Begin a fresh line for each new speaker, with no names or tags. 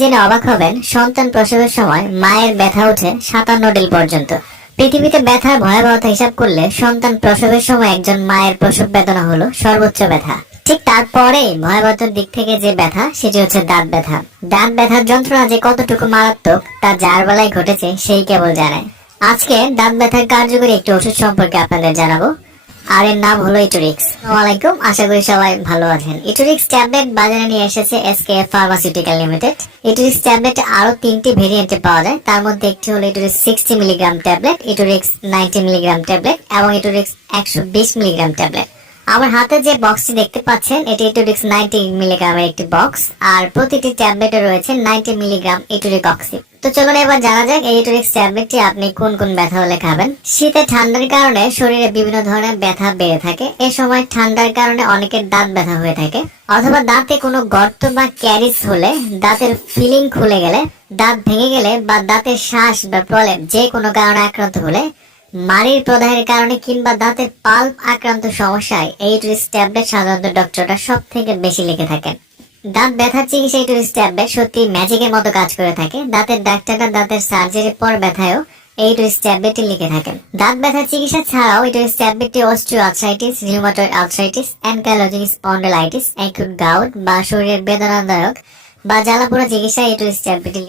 জেনে অবাক হবেন, সন্তান প্রসবের সময় মায়ের ব্যথা ওঠে সাতান্ন ডিল পর্যন্ত। পৃথিবীতে ব্যথার ভয়াবহতা হিসাব করলে সন্তান প্রসবের সময় একজন মায়ের প্রসব বেদনা হলো সর্বোচ্চ ব্যথা। ঠিক তারপরে ভয়াবহতার দিক থেকে যে ব্যথা, সেটি হচ্ছে দাঁত ব্যথা। দাঁত ব্যথার যন্ত্রণা যে কতটুকু মারাত্মক, তা যার বেলায় ঘটেছে সেই কেবল জানায় আজকে দাঁত ব্যথার কার্যকরী একটি ওষুধ সম্পর্কে আপনাদের জানাব। আর এর নাম হলো ইটোরিক্স। ওয়ালাইকুম আশা করি সবাই ভালো আছেন। ইটোরিক্স ট্যাবলেট বাজারে নিয়ে এসেছে SK pharmaceutical limited. Etorix tablet আরও তিনটি ভেরিয়েন্টে পাওয়া যায়। তার মধ্যে একটি হলো Etorix sixty milligram tablet, Etorix ninety milligram tablet এবং ইটোরিক্স একশো বিশ মিলিগ্রাম ট্যাবলেট। আমার হাতে যে বক্সটি দেখতে পাচ্ছেন, এটি ইটোরিক্স নাইনটি মিলিগ্রামের একটি বক্স আর প্রতিটি ট্যাবলেটে রয়েছে নাইনটি মিলিগ্রাম ইটোরিক অক্সি তো চলুন এবার জানা যাক, এই ইটোরিক্স ট্যাবলেটটি আপনি কোন কোন ব্যথা হলে খাবেন? শীতে ঠান্ডার কারণে শরীরে বিভিন্ন ধরনের ব্যথা বেড়ে থাকে। এ সময় ঠান্ডার কারণে অনেকের দাঁত ব্যথা হয়ে থাকে। অথবা দাঁতে কোনো গর্ত বা ক্যারিস হলে দাঁতের ফিলিং খুলে গেলে, দাঁত ভেঙে গেলে বা দাঁতের শ্বাস বা প্রলেপ যে কোনো কারণে আক্রান্ত হলে মাড়ির প্রদাহের কারণে কিংবা দাঁতের পাল্প আক্রান্ত সমস্যায় এই টুরিস্ট ট্যাবলেট সাধারণত ডক্টররা সব থেকে বেশি লিখে থাকেন। দাঁত ব্যথার চিকিৎসা এই টুরিস্ট ট্যাবলেট সত্যি ম্যাজিকের মতো কাজ করে থাকে। দাঁতের ডাক্তাররা দাঁতের সার্জারির পর ব্যথায়ও এই টুরিস্ট ট্যাবলেটটি লিখে থাকেন। দাঁত ব্যথার চিকিৎসা ছাড়াও এই টুরিস্ট ট্যাবলেটটি osteoarthritis rheumatoid arthritis ankylosing spondylitis acute gout বা শরীরের বেদনাদায়ক বা জ্বালাপোড়া চিকিৎসা এই টুরিস্ট ট্যাবলেটটি